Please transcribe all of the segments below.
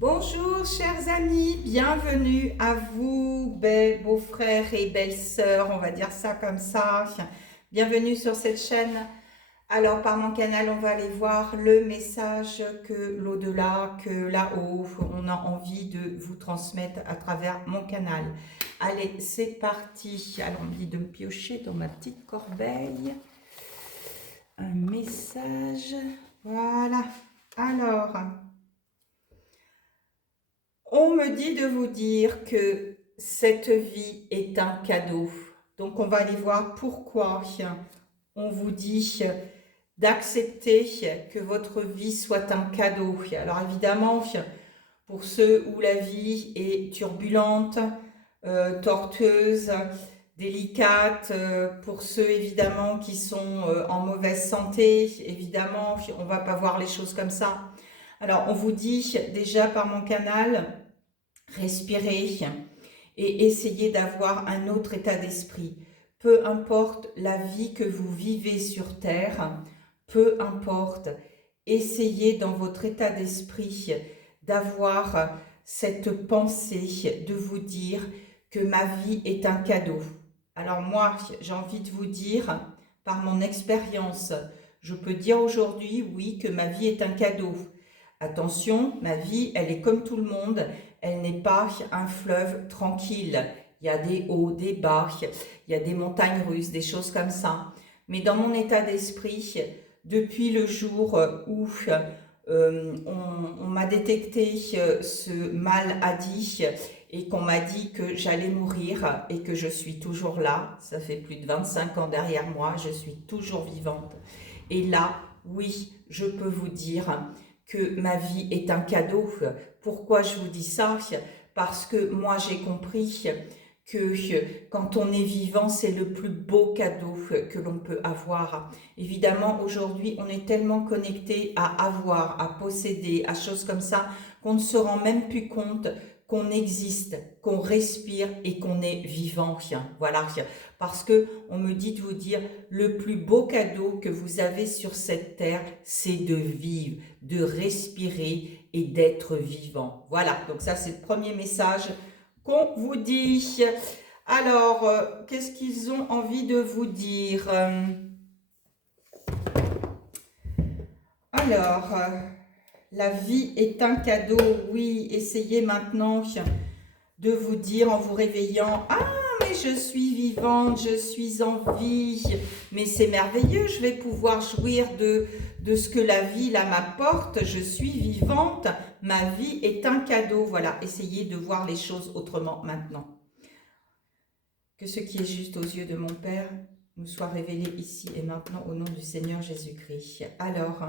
Bonjour chers amis, bienvenue à vous, beaux-frères et belles-sœurs, on va dire ça comme ça. Bienvenue sur cette chaîne. Alors par mon canal, on va aller voir le message que l'au-delà, que là-haut, on a envie de vous transmettre à travers mon canal. Allez, c'est parti. Alors on me dit de me piocher dans ma petite corbeille. Un message, voilà. Alors... on me dit de vous dire que cette vie est un cadeau. Donc, on va aller voir pourquoi on vous dit d'accepter que votre vie soit un cadeau. Alors, évidemment, pour ceux où la vie est turbulente, tortueuse, délicate, pour ceux évidemment qui sont en mauvaise santé, évidemment, on ne va pas voir les choses comme ça. Alors, on vous dit déjà par mon canal, respirez et essayez d'avoir un autre état d'esprit. Peu importe la vie que vous vivez sur Terre, peu importe, essayez dans votre état d'esprit d'avoir cette pensée, de vous dire que ma vie est un cadeau. Alors moi, j'ai envie de vous dire, par mon expérience, je peux dire aujourd'hui, oui, que ma vie est un cadeau. Attention, ma vie, elle est comme tout le monde, elle n'est pas un fleuve tranquille. Il y a des hauts, des bas, il y a des montagnes russes, des choses comme ça. Mais dans mon état d'esprit, depuis le jour où on m'a détecté ce maladie et qu'on m'a dit que j'allais mourir et que je suis toujours là, ça fait plus de 25 ans derrière moi, je suis toujours vivante. Et là, oui, je peux vous dire que ma vie est un cadeau. Pourquoi je vous dis ça? Parce que moi j'ai compris que quand on est vivant, c'est le plus beau cadeau que l'on peut avoir. Évidemment, aujourd'hui, on est tellement connecté à avoir, à posséder, à choses comme ça, qu'on ne se rend même plus compte qu'on existe, qu'on respire et qu'on est vivant. Voilà, parce que on me dit de vous dire, le plus beau cadeau que vous avez sur cette terre, c'est de vivre, de respirer et d'être vivant. Voilà, donc ça c'est le premier message qu'on vous dit. Alors, qu'est-ce qu'ils ont envie de vous dire? Alors, la vie est un cadeau, oui, essayez maintenant de vous dire en vous réveillant, ah, mais je suis vivante, je suis en vie, mais c'est merveilleux, je vais pouvoir jouir de ce que la vie là m'apporte, je suis vivante, ma vie est un cadeau. Voilà, essayez de voir les choses autrement maintenant. Que ce qui est juste aux yeux de mon Père nous soit révélé ici et maintenant au nom du Seigneur Jésus-Christ. Alors,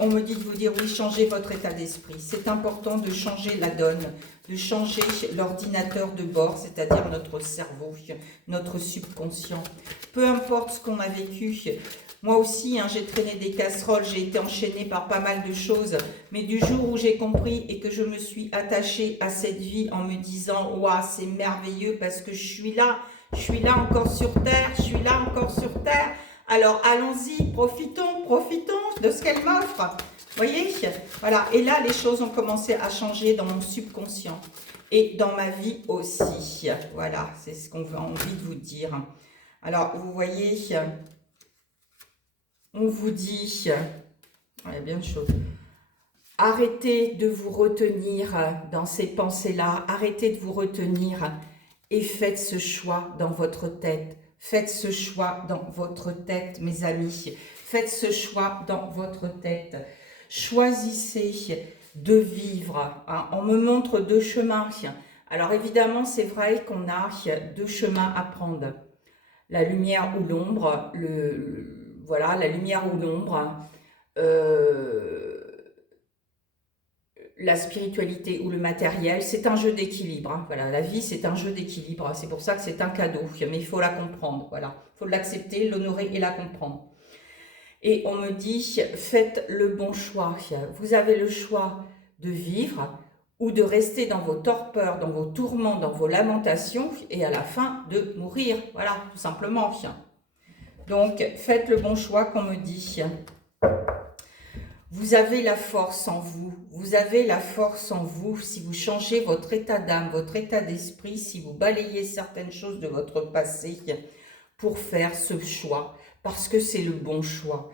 on me dit de vous dire, oui, changez votre état d'esprit. C'est important de changer la donne, de changer l'ordinateur de bord, c'est-à-dire notre cerveau, notre subconscient. Peu importe ce qu'on a vécu. Moi aussi, j'ai traîné des casseroles, j'ai été enchaînée par pas mal de choses. Mais du jour où j'ai compris et que je me suis attachée à cette vie en me disant, waouh, c'est merveilleux parce que je suis là encore sur terre, je suis là encore sur terre. Alors allons-y, profitons de ce qu'elle m'offre. Voyez, voilà. Et là, les choses ont commencé à changer dans mon subconscient et dans ma vie aussi. Voilà, c'est ce qu'on a envie de vous dire. Alors, vous voyez, on vous dit, il y a bien de choses. Arrêtez de vous retenir dans ces pensées-là. Arrêtez de vous retenir et faites ce choix dans votre tête. Faites ce choix dans votre tête, mes amis. Faites ce choix dans votre tête. Choisissez de vivre. On me montre deux chemins. Alors évidemment, c'est vrai qu'on a deux chemins à prendre. La lumière ou l'ombre. Voilà, la lumière ou l'ombre. La spiritualité ou le matériel, c'est un jeu d'équilibre. Voilà, la vie, c'est un jeu d'équilibre. C'est pour ça que c'est un cadeau, mais il faut la comprendre. Voilà, il faut l'accepter, l'honorer et la comprendre. Et on me dit, faites le bon choix. Vous avez le choix de vivre ou de rester dans vos torpeurs, dans vos tourments, dans vos lamentations et à la fin de mourir. Voilà, tout simplement. Donc, faites le bon choix qu'on me dit. Vous avez la force en vous. Vous avez la force en vous si vous changez votre état d'âme, votre état d'esprit, si vous balayez certaines choses de votre passé pour faire ce choix. Parce que c'est le bon choix.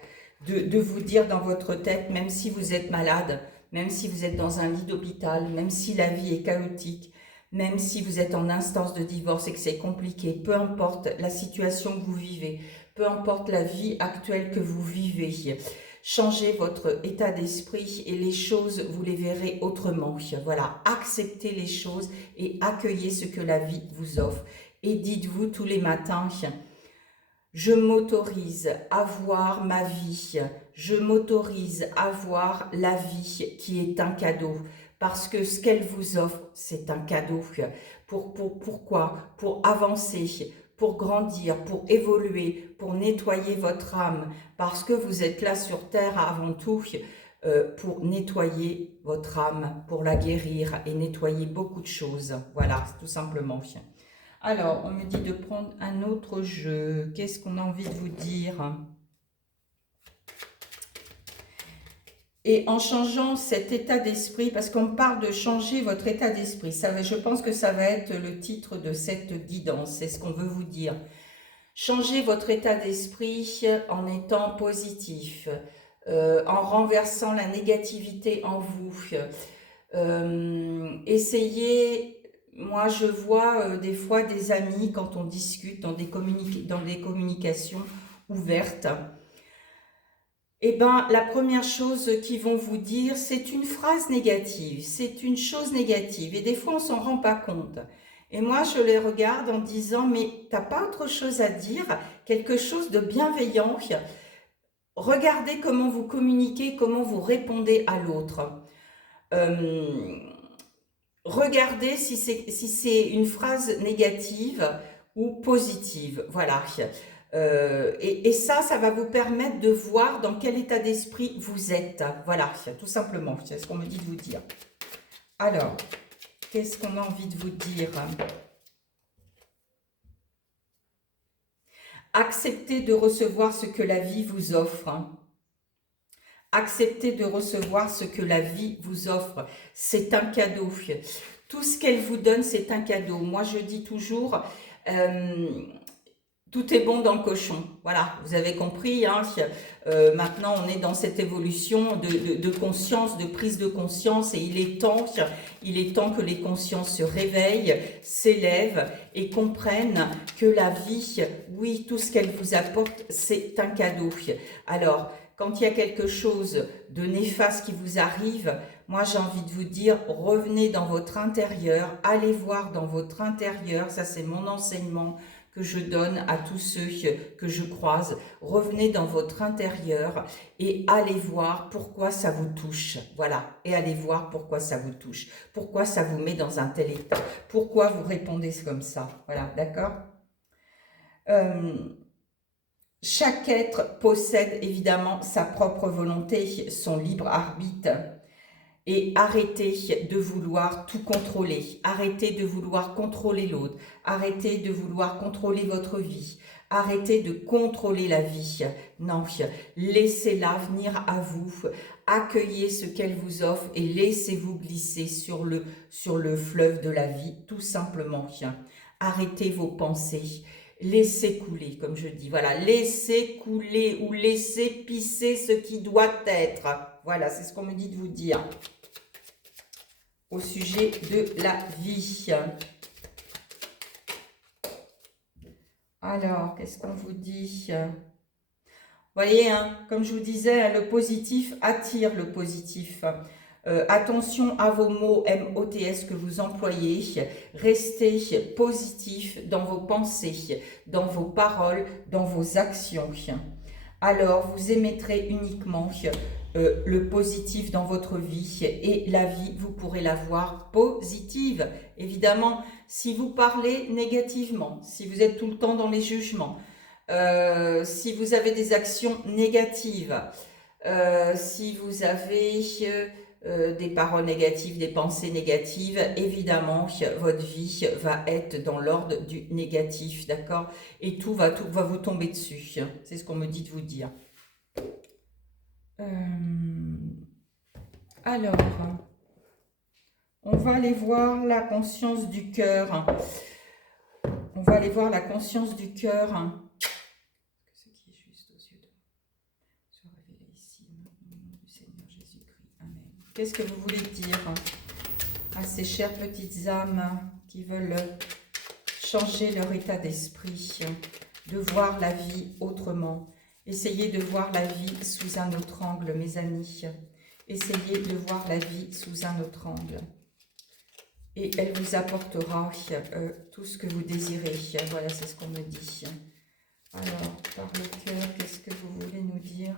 De vous dire dans votre tête, même si vous êtes malade, même si vous êtes dans un lit d'hôpital, même si la vie est chaotique, même si vous êtes en instance de divorce et que c'est compliqué, peu importe la situation que vous vivez, peu importe la vie actuelle que vous vivez, changez votre état d'esprit et les choses, vous les verrez autrement. Voilà, acceptez les choses et accueillez ce que la vie vous offre. Et dites-vous tous les matins, je m'autorise à voir ma vie, je m'autorise à voir la vie qui est un cadeau. Parce que ce qu'elle vous offre, c'est un cadeau. Pourquoi? Pour avancer, pour grandir, pour évoluer, pour nettoyer votre âme. Parce que vous êtes là sur Terre avant tout pour nettoyer votre âme, pour la guérir et nettoyer beaucoup de choses. Voilà, tout simplement. Alors, on me dit de prendre un autre jeu. Qu'est-ce qu'on a envie de vous dire? Et en changeant cet état d'esprit, parce qu'on parle de changer votre état d'esprit, je pense que ça va être le titre de cette guidance, c'est ce qu'on veut vous dire. Changez votre état d'esprit en étant positif, en renversant la négativité en vous. Essayez... Moi, je vois des fois des amis, quand on discute dans des communications ouvertes, eh bien, la première chose qu'ils vont vous dire, c'est une phrase négative, c'est une chose négative. Et des fois, on ne s'en rend pas compte. Et moi, je les regarde en disant, mais t'as pas autre chose à dire, quelque chose de bienveillant. Regardez comment vous communiquez, comment vous répondez à l'autre. Regardez si c'est une phrase négative ou positive. Voilà. Et ça va vous permettre de voir dans quel état d'esprit vous êtes. Voilà, tout simplement. C'est ce qu'on me dit de vous dire. Alors, qu'est-ce qu'on a envie de vous dire? Acceptez de recevoir ce que la vie vous offre. Acceptez de recevoir ce que la vie vous offre. C'est un cadeau. Tout ce qu'elle vous donne, c'est un cadeau. Moi, je dis toujours, tout est bon dans le cochon. Voilà, vous avez compris. Hein, maintenant, on est dans cette évolution de conscience, de prise de conscience. Et il est temps que les consciences se réveillent, s'élèvent et comprennent que la vie, oui, tout ce qu'elle vous apporte, c'est un cadeau. Alors, quand il y a quelque chose de néfaste qui vous arrive, moi j'ai envie de vous dire, revenez dans votre intérieur, allez voir dans votre intérieur, ça c'est mon enseignement que je donne à tous ceux que je croise. Revenez dans votre intérieur et allez voir pourquoi ça vous touche. Voilà, et allez voir pourquoi ça vous touche, pourquoi ça vous met dans un tel état, pourquoi vous répondez comme ça. Voilà, d'accord? Chaque être possède évidemment sa propre volonté, son libre arbitre. Et arrêtez de vouloir tout contrôler. Arrêtez de vouloir contrôler l'autre. Arrêtez de vouloir contrôler votre vie. Arrêtez de contrôler la vie. Non, laissez-la venir à vous. Accueillez ce qu'elle vous offre et laissez-vous glisser sur le fleuve de la vie, tout simplement. Arrêtez vos pensées. Laissez couler, comme je dis. Voilà, laissez couler ou laissez pisser ce qui doit être. Voilà, c'est ce qu'on me dit de vous dire au sujet de la vie. Alors, qu'est-ce qu'on vous dit? Vous voyez, hein, comme je vous disais, le positif attire le positif. Attention à vos mots MOTS que vous employez. Restez positif dans vos pensées, dans vos paroles, dans vos actions. Alors, vous émettrez uniquement le positif dans votre vie et la vie, vous pourrez la voir positive. Évidemment, si vous parlez négativement, si vous êtes tout le temps dans les jugements, si vous avez des actions négatives, si vous avez des paroles négatives, des pensées négatives, évidemment, votre vie va être dans l'ordre du négatif, d'accord? Et tout va vous tomber dessus. C'est ce qu'on me dit de vous dire. Alors, on va aller voir la conscience du cœur. On va aller voir la conscience du cœur. Ce qui est juste aux yeux de se révéler ici, au nom du Seigneur Jésus-Christ. Amen. Qu'est-ce que vous voulez dire à ces chères petites âmes qui veulent changer leur état d'esprit, de voir la vie autrement? Essayez de voir la vie sous un autre angle, mes amis. Essayez de voir la vie sous un autre angle. Et elle vous apportera tout ce que vous désirez. Voilà, c'est ce qu'on me dit. Alors, par le cœur, qu'est-ce que vous voulez nous dire?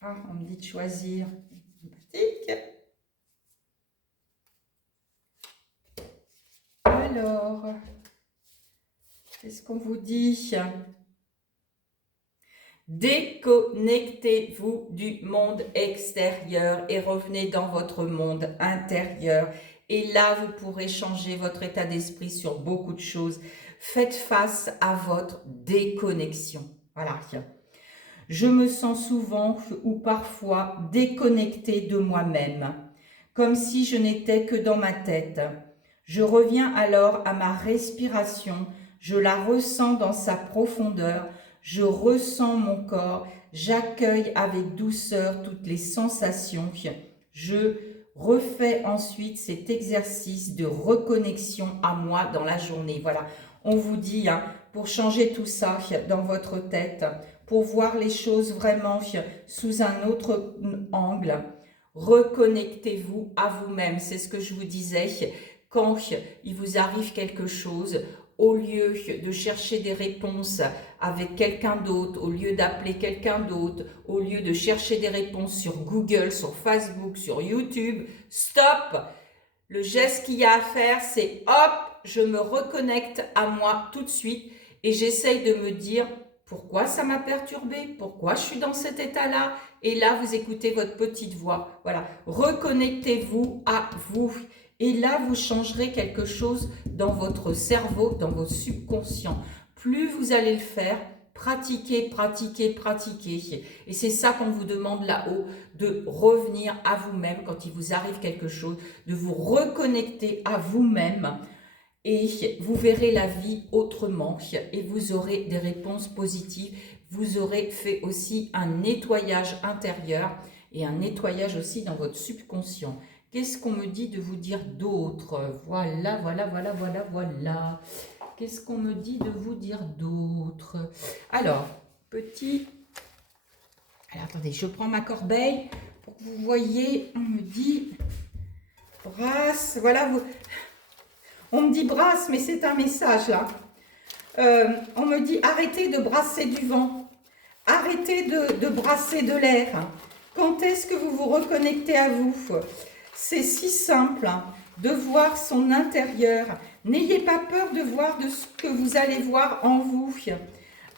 Ah, on me dit de choisir. Sympathique. Alors, qu'est-ce qu'on vous dit? Déconnectez-vous du monde extérieur et revenez dans votre monde intérieur. Et là, vous pourrez changer votre état d'esprit sur beaucoup de choses. Faites face à votre déconnexion. Voilà. Je me sens souvent ou parfois déconnectée de moi-même, comme si je n'étais que dans ma tête. Je reviens alors à ma respiration. Je la ressens dans sa profondeur. Je ressens mon corps, j'accueille avec douceur toutes les sensations. Je refais ensuite cet exercice de reconnexion à moi dans la journée. Voilà, on vous dit, pour changer tout ça dans votre tête, pour voir les choses vraiment sous un autre angle, reconnectez-vous à vous-même. C'est ce que je vous disais, quand il vous arrive quelque chose, au lieu de chercher des réponses avec quelqu'un d'autre, au lieu d'appeler quelqu'un d'autre, au lieu de chercher des réponses sur Google, sur Facebook, sur YouTube, stop! Le geste qu'il y a à faire, c'est hop, je me reconnecte à moi tout de suite et j'essaye de me dire pourquoi ça m'a perturbé, pourquoi je suis dans cet état-là. Et là, vous écoutez votre petite voix. Voilà, reconnectez-vous à vous. Et là, vous changerez quelque chose dans votre cerveau, dans votre subconscient. Plus vous allez le faire, pratiquez, pratiquez, pratiquez. Et c'est ça qu'on vous demande là-haut, de revenir à vous-même quand il vous arrive quelque chose, de vous reconnecter à vous-même. Et vous verrez la vie autrement et vous aurez des réponses positives. Vous aurez fait aussi un nettoyage intérieur et un nettoyage aussi dans votre subconscient. Qu'est-ce qu'on me dit de vous dire d'autre? Voilà, voilà, voilà, voilà, voilà. Qu'est-ce qu'on me dit de vous dire d'autre? Alors, petit... Alors, attendez, je prends ma corbeille pour que vous voyez. On me dit... Brasse, voilà, vous... On me dit brasse, mais c'est un message là. On me dit arrêtez de brasser du vent. Arrêtez de brasser de l'air. Quand est-ce que vous vous reconnectez à vous? C'est si simple de voir son intérieur. N'ayez pas peur de voir de ce que vous allez voir en vous.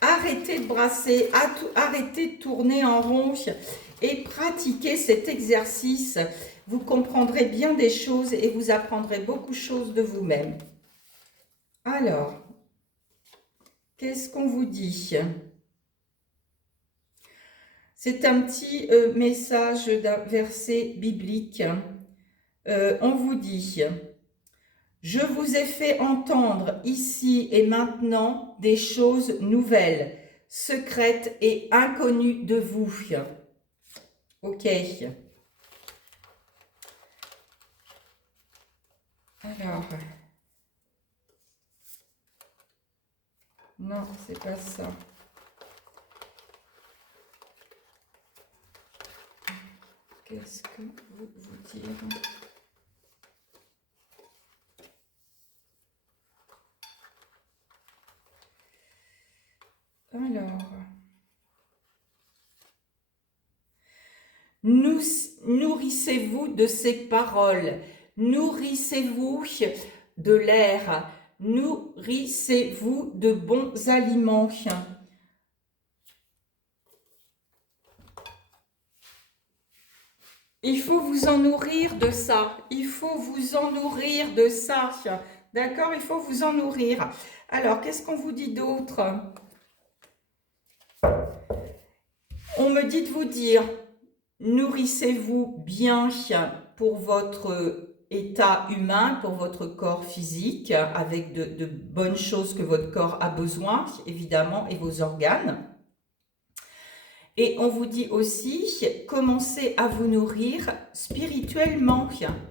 Arrêtez de brasser, arrêtez de tourner en rond et pratiquez cet exercice. Vous comprendrez bien des choses et vous apprendrez beaucoup de choses de vous-même. Alors, qu'est-ce qu'on vous dit? C'est un petit message d'un verset biblique. On vous dit, je vous ai fait entendre ici et maintenant des choses nouvelles, secrètes et inconnues de vous. Ok. Alors, non, c'est pas ça. Qu'est-ce que vous dire? Alors, nourrissez-vous de ces paroles, nourrissez-vous de l'air, nourrissez-vous de bons aliments. Il faut vous en nourrir de ça. Il faut vous en nourrir de ça. D'accord? Il faut vous en nourrir. Alors, qu'est-ce qu'on vous dit d'autre? On me dit de vous dire, Nourrissez-vous bien pour votre état humain, pour votre corps physique, avec de bonnes choses que votre corps a besoin, évidemment, et vos organes. Et on vous dit aussi, commencez à vous nourrir spirituellement.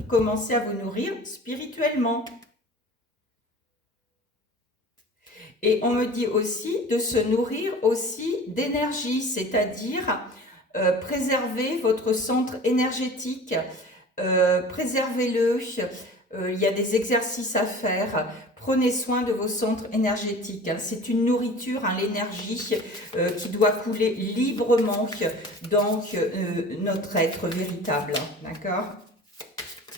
Commencez à vous nourrir spirituellement. Et on me dit aussi de se nourrir aussi d'énergie, c'est-à-dire préserver votre centre énergétique, préservez-le. Il y a des exercices à faire. Prenez soin de vos centres énergétiques. C'est une nourriture, l'énergie qui doit couler librement dans notre être véritable. D'accord?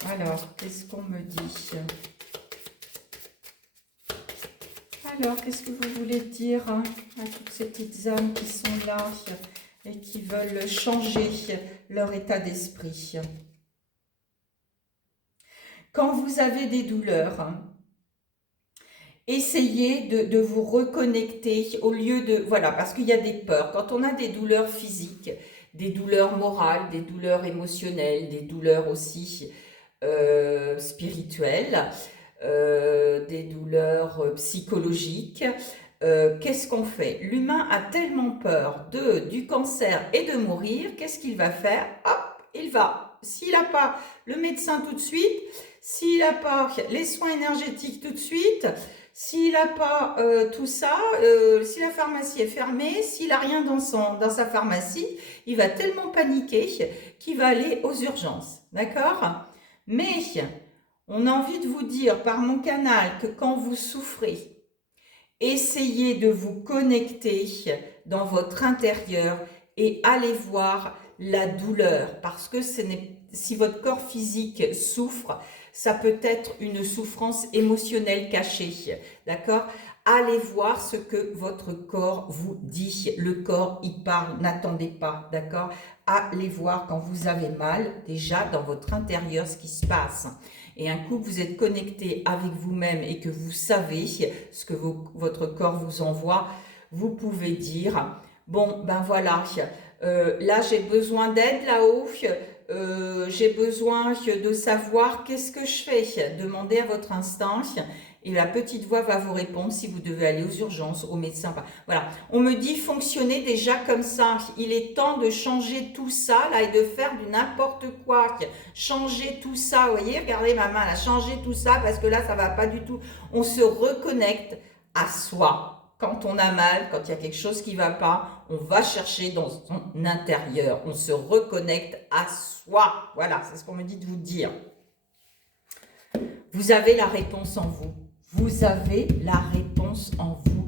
Alors, qu'est-ce qu'on me dit? Alors, qu'est-ce que vous voulez dire à toutes ces petites âmes qui sont là et qui veulent changer leur état d'esprit? Quand vous avez des douleurs, essayez de vous reconnecter au lieu de... Voilà, parce qu'il y a des peurs. Quand on a des douleurs physiques, des douleurs morales, des douleurs émotionnelles, des douleurs aussi spirituelles, des douleurs psychologiques, qu'est-ce qu'on fait? L'humain a tellement peur du cancer et de mourir, qu'est-ce qu'il va faire? Hop, il va, s'il n'a pas le médecin tout de suite, s'il n'a pas les soins énergétiques tout de suite, s'il n'a pas tout ça, si la pharmacie est fermée, s'il n'a rien dans sa pharmacie, il va tellement paniquer qu'il va aller aux urgences, d'accord? Mais on a envie de vous dire par mon canal que quand vous souffrez, essayez de vous connecter dans votre intérieur et allez voir la douleur, parce que si votre corps physique souffre, ça peut être une souffrance émotionnelle cachée, d'accord? Allez voir ce que votre corps vous dit. Le corps, il parle, n'attendez pas, d'accord? Allez voir quand vous avez mal, déjà dans votre intérieur, ce qui se passe. Et un coup que vous êtes connecté avec vous-même et que vous savez ce que votre corps vous envoie, vous pouvez dire, bon, ben voilà, là j'ai besoin d'aide là-haut, j'ai besoin de savoir qu'est-ce que je fais. Demandez à votre instinct et la petite voix va vous répondre si vous devez aller aux urgences, au médecin. Voilà, on me dit fonctionnez déjà comme ça. Il est temps de changer tout ça là et de faire du n'importe quoi. Changer tout ça, vous voyez, regardez ma main là, changer tout ça parce que là ça va pas du tout. On se reconnecte à soi. Quand on a mal, quand il y a quelque chose qui ne va pas, on va chercher dans son intérieur. On se reconnecte à soi. Voilà, c'est ce qu'on me dit de vous dire. Vous avez la réponse en vous. Vous avez la réponse en vous.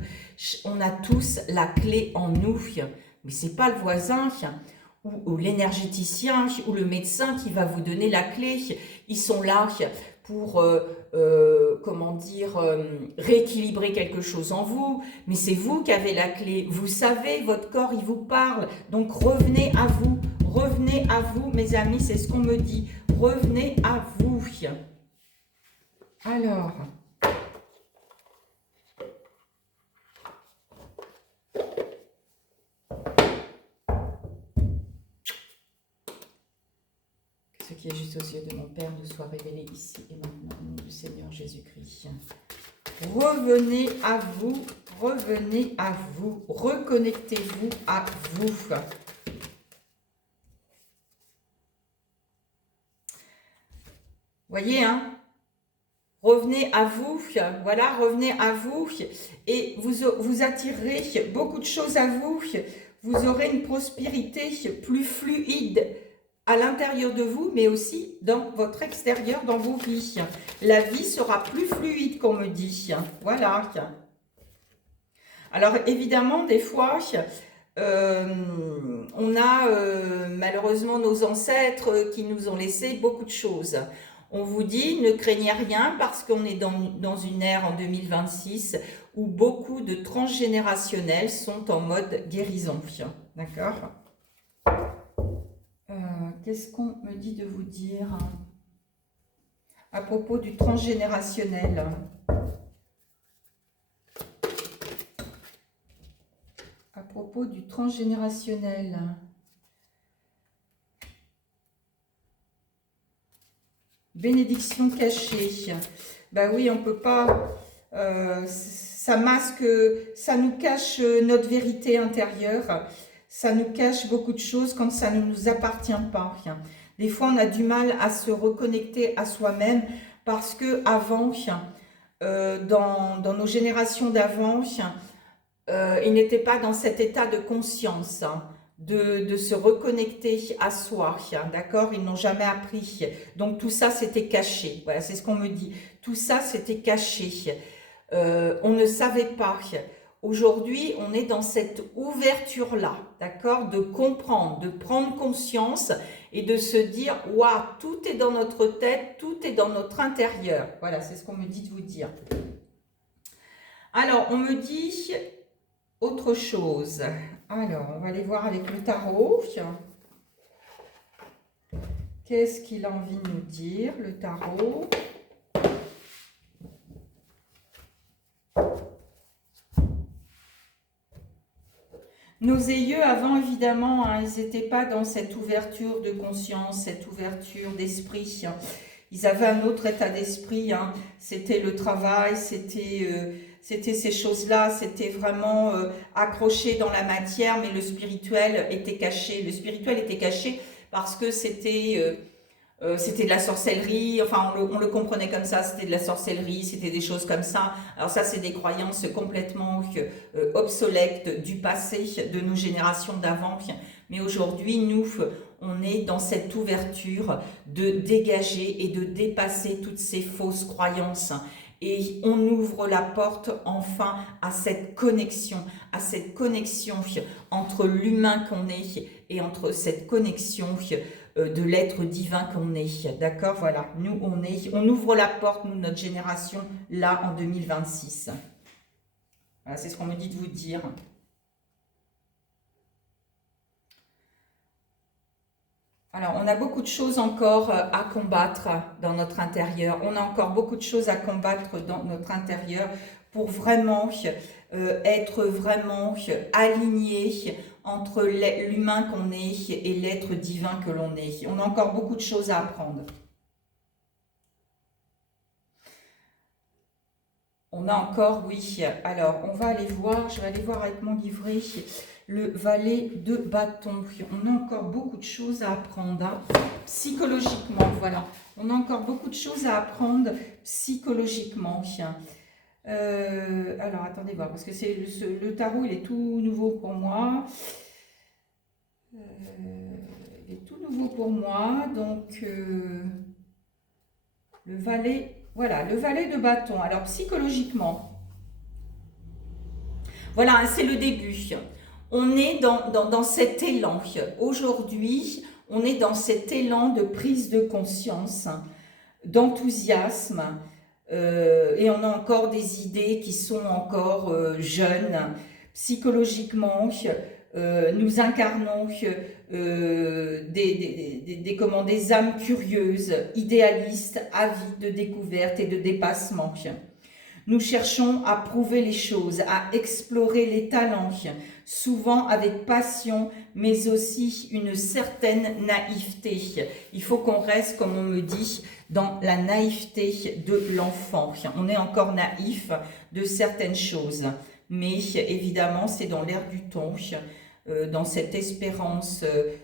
On a tous la clé en nous. Mais ce n'est pas le voisin ou l'énergéticien ou le médecin qui va vous donner la clé. Ils sont là pour, comment dire, rééquilibrer quelque chose en vous. Mais c'est vous qui avez la clé. Vous savez, votre corps, il vous parle. Donc revenez à vous. Revenez à vous, mes amis, c'est ce qu'on me dit. Revenez à vous. Alors... ce qui est juste aux yeux de mon Père nous soit révélé ici et maintenant au nom du Seigneur Jésus-Christ. Revenez à vous, reconnectez-vous à vous. Voyez, hein? Revenez à vous, voilà, revenez à vous et vous attirerez beaucoup de choses à vous. Vous aurez une prospérité plus fluide à l'intérieur de vous, mais aussi dans votre extérieur, dans vos vies. La vie sera plus fluide, qu'on me dit. Voilà. Alors, évidemment, des fois, on a malheureusement nos ancêtres qui nous ont laissé beaucoup de choses. On vous dit, ne craignez rien parce qu'on est dans une ère en 2026 où beaucoup de transgénérationnels sont en mode guérison. D'accord ? Qu'est-ce qu'on me dit de vous dire à propos du transgénérationnel? À propos du transgénérationnel. Bénédiction cachée. Ben oui, on ne peut pas... ça masque, ça nous cache notre vérité intérieure. Ça nous cache beaucoup de choses quand ça ne nous appartient pas. Des fois, on a du mal à se reconnecter à soi-même parce que avant, dans nos générations d'avant, ils n'étaient pas dans cet état de conscience, de se reconnecter à soi, d'accord? Ils n'ont jamais appris. Donc tout ça, c'était caché. Voilà, c'est ce qu'on me dit. Tout ça, c'était caché. On ne savait pas. Aujourd'hui, on est dans cette ouverture-là, d'accord? De comprendre, de prendre conscience et de se dire, waouh, tout est dans notre tête, tout est dans notre intérieur. Voilà, c'est ce qu'on me dit de vous dire. Alors, on me dit autre chose. Alors, on va aller voir avec le tarot. Qu'est-ce qu'il a envie de nous dire, le tarot? Nos aïeux, avant, évidemment, hein, ils n'étaient pas dans cette ouverture de conscience, cette ouverture d'esprit. Ils avaient un autre état d'esprit. Hein. C'était le travail, c'était ces choses-là. C'était vraiment accroché dans la matière, mais le spirituel était caché. Le spirituel était caché parce que c'était de la sorcellerie, enfin on le comprenait comme ça, c'était de la sorcellerie, c'était des choses comme ça. Alors ça, c'est des croyances complètement obsolètes du passé, de nos générations d'avant. Mais aujourd'hui, nous, on est dans cette ouverture de dégager et de dépasser toutes ces fausses croyances. Et on ouvre la porte enfin à cette connexion entre l'humain qu'on est et entre cette connexion de l'être divin qu'on est. D'accord? Voilà, nous on ouvre la porte, nous, notre génération, là en 2026. Voilà, c'est ce qu'on me dit de vous dire. Alors, on a beaucoup de choses encore à combattre dans notre intérieur. On a encore beaucoup de choses à combattre dans notre intérieur pour vraiment être vraiment aligné entre l'humain qu'on est et l'être divin que l'on est. On a encore beaucoup de choses à apprendre. On a encore, oui. Alors, on va aller voir, je vais aller voir avec mon livret le valet de bâton. On a encore beaucoup de choses à apprendre, hein, psychologiquement, voilà. On a encore beaucoup de choses à apprendre psychologiquement. Alors, attendez voir, parce que le tarot, il est tout nouveau pour moi. Il est tout nouveau pour moi, donc le valet, voilà, le valet de bâton. Alors, psychologiquement, voilà, c'est le début. On est dans cet élan. Aujourd'hui, on est dans cet élan de prise de conscience, d'enthousiasme, et on a encore des idées qui sont encore jeunes. Psychologiquement, nous incarnons des âmes curieuses, idéalistes, avides de découverte et de dépassement. Nous cherchons à prouver les choses, à explorer les talents, souvent avec passion, mais aussi une certaine naïveté. Il faut qu'on reste, comme on me dit, dans la naïveté de l'enfant. On est encore naïf de certaines choses, mais évidemment, c'est dans l'air du temps, dans cette espérance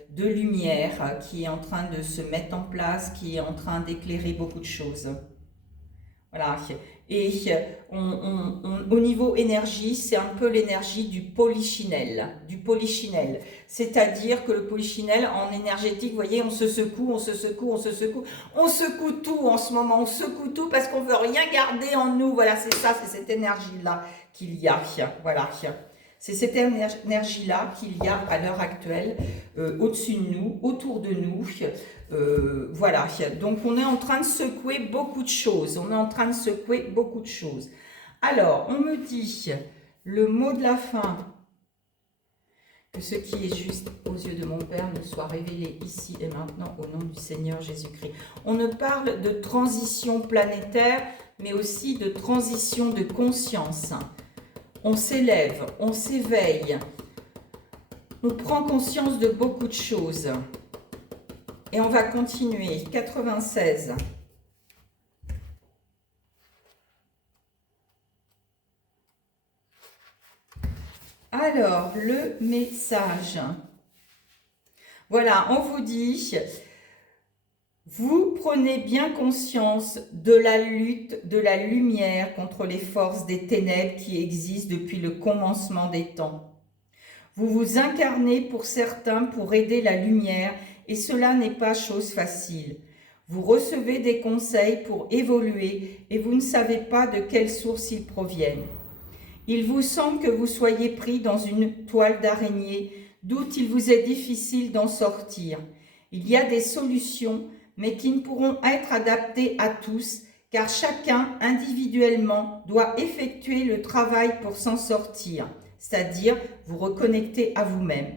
de lumière qui est en train de se mettre en place, qui est en train d'éclairer beaucoup de choses. Voilà. Et au niveau énergie, c'est un peu l'énergie du polichinelle. C'est-à-dire que le polichinelle, en énergétique, vous voyez, on se secoue, on se secoue, on se secoue. On secoue tout en ce moment, on secoue tout parce qu'on ne veut rien garder en nous. Voilà, c'est ça, c'est cette énergie-là qu'il y a. Voilà. C'est cette énergie-là qu'il y a à l'heure actuelle, au-dessus de nous, autour de nous. Voilà, donc on est en train de secouer beaucoup de choses. Alors, on me dit le mot de la fin, que ce qui est juste aux yeux de mon Père me soit révélé ici et maintenant au nom du Seigneur Jésus-Christ. On ne parle de transition planétaire, mais aussi de transition de conscience. On s'élève, on s'éveille, on prend conscience de beaucoup de choses. Et on va continuer. 96. Alors, le message. Voilà, on vous dit, vous prenez bien conscience de la lutte de la lumière contre les forces des ténèbres qui existent depuis le commencement des temps. Vous vous incarnez pour certains pour aider la lumière et cela n'est pas chose facile. Vous recevez des conseils pour évoluer et vous ne savez pas de quelle source ils proviennent. Il vous semble que vous soyez pris dans une toile d'araignée d'où il vous est difficile d'en sortir. Il y a des solutions, mais qui ne pourront être adaptées à tous, car chacun individuellement doit effectuer le travail pour s'en sortir, c'est-à-dire vous reconnecter à vous-même.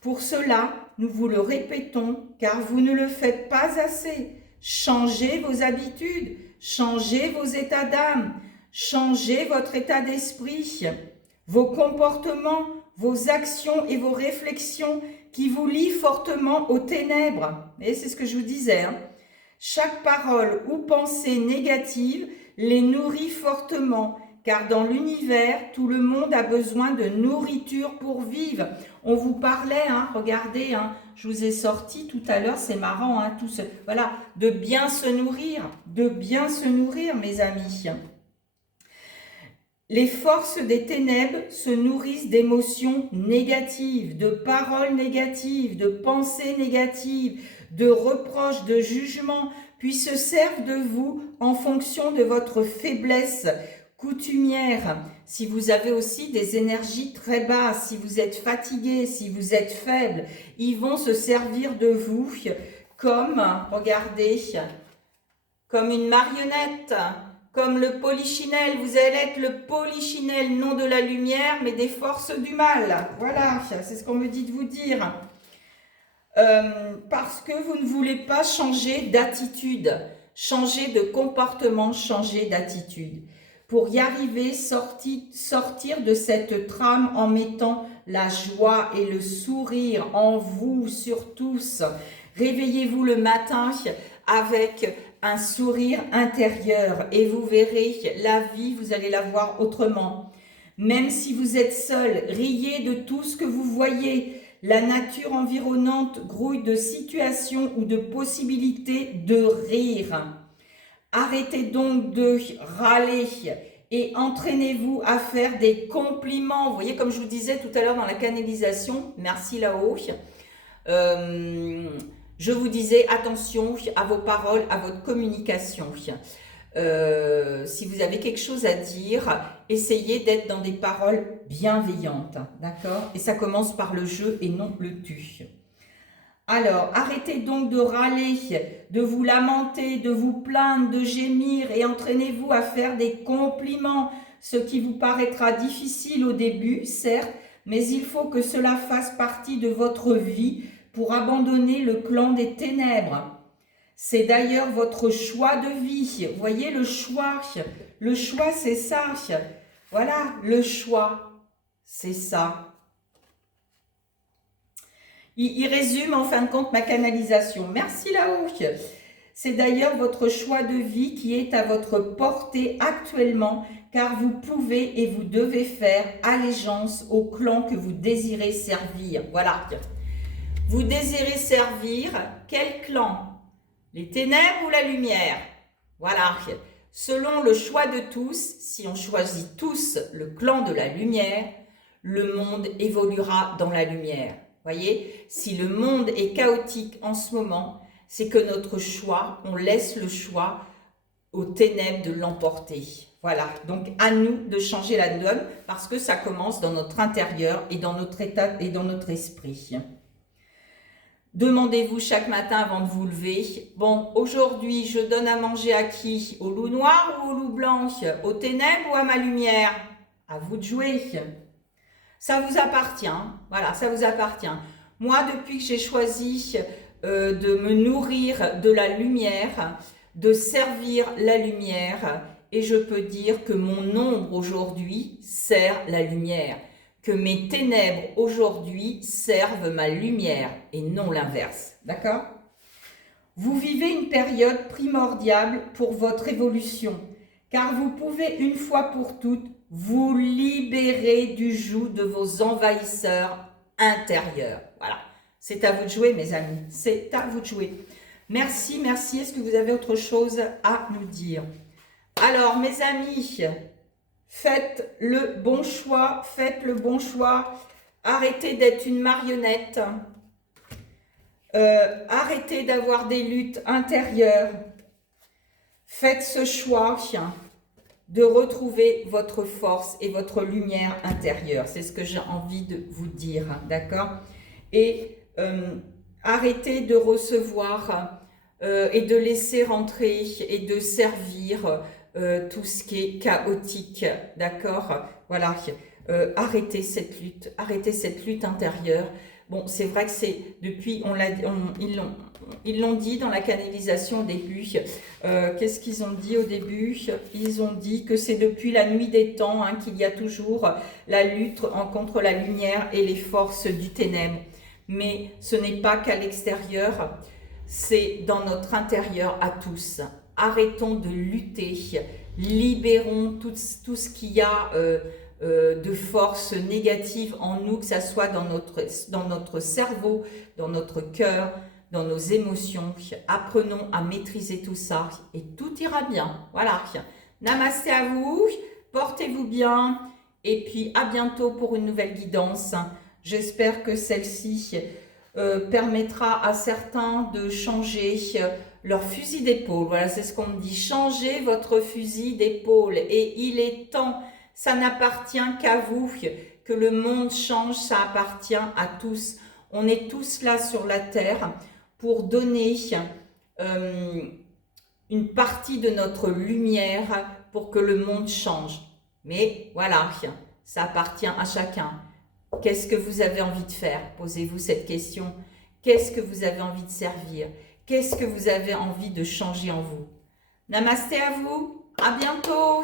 Pour cela, nous vous le répétons, car vous ne le faites pas assez. Changez vos habitudes, changez vos états d'âme, changez votre état d'esprit, vos comportements, vos actions et vos réflexions qui vous lient fortement aux ténèbres. Et c'est ce que je vous disais. Chaque parole ou pensée négative les nourrit fortement, car dans l'univers, tout le monde a besoin de nourriture pour vivre. On vous parlait, regardez, je vous ai sorti tout à l'heure, c'est marrant, voilà, de bien se nourrir, mes amis. Les forces des ténèbres se nourrissent d'émotions négatives, de paroles négatives, de pensées négatives, de reproches, de jugements, puis se servent de vous en fonction de votre faiblesse coutumière. Si vous avez aussi des énergies très basses, si vous êtes fatigué, si vous êtes faible, ils vont se servir de vous comme, regardez, comme une marionnette. Comme le polichinelle, vous allez être le polichinelle, non de la lumière, mais des forces du mal. Voilà, c'est ce qu'on me dit de vous dire. Parce que vous ne voulez pas changer d'attitude, changer de comportement, changer d'attitude. Pour y arriver, sortir de cette trame en mettant la joie et le sourire en vous, sur tous. Réveillez-vous le matin avec un sourire intérieur et vous verrez la vie, vous allez la voir autrement. Même si vous êtes seul, riez de tout ce que vous voyez. La nature environnante grouille de situations ou de possibilités de rire. Arrêtez donc de râler et entraînez-vous à faire des compliments. Vous voyez, comme je vous disais tout à l'heure dans la canalisation, merci là-haut, je vous disais attention à vos paroles, à votre communication. Si vous avez quelque chose à dire, essayez d'être dans des paroles bienveillantes, d'accord? Et ça commence par le je et non le tu. Alors, arrêtez donc de râler, de vous lamenter, de vous plaindre, de gémir et entraînez-vous à faire des compliments, ce qui vous paraîtra difficile au début, certes, mais il faut que cela fasse partie de votre vie pour abandonner le clan des ténèbres. C'est d'ailleurs votre choix de vie. Vous voyez le choix c'est ça. Voilà, le choix, c'est ça. Il résume en fin de compte ma canalisation. Merci là-haut. C'est d'ailleurs votre choix de vie qui est à votre portée actuellement, car vous pouvez et vous devez faire allégeance au clan que vous désirez servir. Voilà. Vous désirez servir quel clan? Les ténèbres ou la lumière? Voilà. Selon le choix de tous, si on choisit tous le clan de la lumière, le monde évoluera dans la lumière. Voyez, si le monde est chaotique en ce moment, c'est que notre choix, on laisse le choix aux ténèbres de l'emporter. Voilà, donc à nous de changer la donne parce que ça commence dans notre intérieur et dans notre état et dans notre esprit. Demandez-vous chaque matin avant de vous lever, bon, aujourd'hui, je donne à manger à qui? Au loup noir ou au loup blanc? Aux ténèbres ou à ma lumière? À vous de jouer. Ça vous appartient, voilà, ça vous appartient. Moi, depuis que j'ai choisi de me nourrir de la lumière, de servir la lumière, et je peux dire que mon ombre aujourd'hui sert la lumière, que mes ténèbres aujourd'hui servent ma lumière et non l'inverse, d'accord? Vous vivez une période primordiale pour votre évolution, car vous pouvez une fois pour toutes vous libérer du joug de vos envahisseurs intérieurs. Voilà, c'est à vous de jouer mes amis, c'est à vous de jouer. Merci, merci. Est-ce que vous avez autre chose à nous dire? Alors mes amis, faites le bon choix, faites le bon choix. Arrêtez d'être une marionnette. Arrêtez d'avoir des luttes intérieures. Faites ce choix de retrouver votre force et votre lumière intérieure. C'est ce que j'ai envie de vous dire, d'accord? Et arrêtez de recevoir et de laisser rentrer et de servir tout ce qui est chaotique, d'accord? Voilà, arrêtez cette lutte intérieure. Bon, c'est vrai que c'est depuis, ils l'ont dit dans la canalisation au début. Qu'est-ce qu'ils ont dit au début? Ils ont dit que c'est depuis la nuit des temps qu'il y a toujours la lutte contre la lumière et les forces du ténèbre. Mais ce n'est pas qu'à l'extérieur, c'est dans notre intérieur à tous. Arrêtons de lutter, libérons tout ce qu'il y a de forces négatives en nous, que ça soit dans notre cerveau, dans notre cœur, dans nos émotions. Apprenons à maîtriser tout ça et tout ira bien. Voilà. Namasté à vous, portez-vous bien et puis à bientôt pour une nouvelle guidance. J'espère que celle-ci permettra à certains de changer leur fusil d'épaule. Voilà, c'est ce qu'on me dit. Changez votre fusil d'épaule et il est temps. Ça n'appartient qu'à vous. Que le monde change, ça appartient à tous. On est tous là sur la terre pour donner une partie de notre lumière pour que le monde change. Mais voilà, ça appartient à chacun. Qu'est-ce que vous avez envie de faire? Posez-vous cette question. Qu'est-ce que vous avez envie de servir? Qu'est-ce que vous avez envie de changer en vous? Namasté à vous. À bientôt.